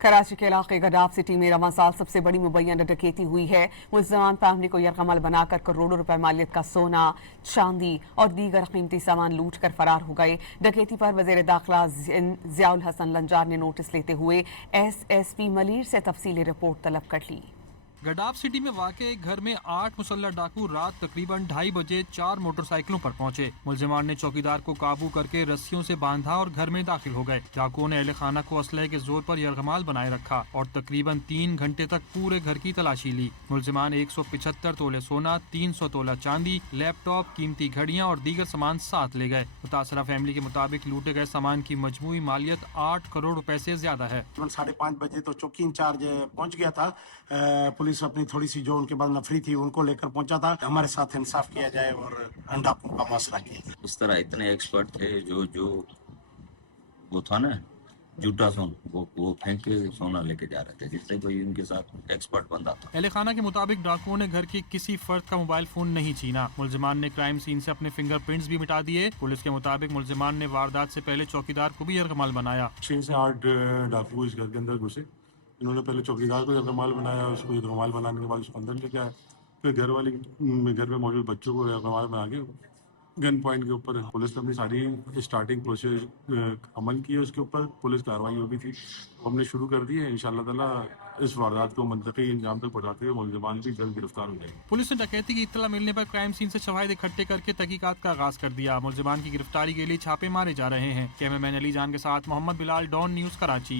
कराची के इलाके गडाफ सिटी में रवां साल सबसे बड़ी मुबैना डकैती हुई है। मुलजमान फैमिली को यरगमल बनाकर करोड़ों रुपए मालियत का सोना, चांदी और दीगर कीमती सामान लूट कर फरार हो गए। डकैती पर वजीर दाखिला जियाउल हसन लंजार ने नोटिस लेते हुए SSP मलीर से तफसीली रिपोर्ट तलब कर ली। गडाफ सिटी में वाक़ एक घर में 8 मुसल्लह डाकू रात तकरीबन 2:30 बजे 4 मोटरसाइकिलों पर पहुंचे। मुलजिमान ने चौकीदार को काबू करके रस्सियों से बांधा और घर में दाखिल हो गए। डाकुओं ने अहले खाना को असलहे के जोर पर यरगमाल बनाए रखा और तकरीबन 3 घंटे तक पूरे घर की तलाशी ली। मुलजिमान 175 तोले सोना, 300 तोला चांदी, लैपटॉप, कीमती घड़ियां और दीगर सामान साथ ले गए। मुतासरा फैमिली के मुताबिक लूटे गए सामान की मजमूई मालियत 8 करोड़ रुपए से ज्यादा है। 5:30 बजे तो चौकी इंचार्ज पहुंच गया था। पुलिस अपनी थोड़ी सी जो उनके पास नफरी थी उनको लेकर पहुंचा था। हमारे साथ इंसाफ किया जाए और डाकुओं का मसला किया। इस तरह इतने एक्सपर्ट थे जो वो था ना जूटा सोन, वो फेंक के सोना लेके जा रहे थे, जिससे कोई उनके साथ एक्सपर्ट बंदा था। अहले खाना के मुताबिक डाकुओं ने घर के किसी फर्द का मोबाइल फोन नहीं छीना। मुलजिमान ने क्राइम सीन से अपने फिंगरप्रिंट्स भी मिटा दिए। पुलिस के मुताबिक मुलजिमान ने वारदात से पहले चौकीदार को भी यरगमाल बनाया। 6 से 8 डाकू इस घर के अंदर घुसे। इन्होंने पहले चौकीदार को यरगमाल बनाया, उसको यरगमाल बनाने के बाद उसको अंदर लेके आए। फिर घर में मौजूद बच्चों को यरगमाल बना के गन पॉइंट के ऊपर पुलिस ने अपनी सारी स्टार्टिंग प्रोसेस अमल की है। उसके ऊपर पुलिस कार्रवाई हो भी थी, हमने शुरू कर दी है। इंशाअल्लाह ताला इस वारदात को मंतकी इंजाम तक पहुंचाते हुए मुलजिमान भी जल्द गिरफ्तार हो जाएंगे। पुलिस ने डकैती की इत्तला मिलने पर क्राइम सीन से शवाहिद इकट्ठे करके तहकीकात का आगाज कर दिया। मुलजिमान की गिरफ्तारी के लिए छापे मारे जा रहे हैं। कैमरामैन अली जान के साथ मोहम्मद बिलाल, डॉन न्यूज, कराची।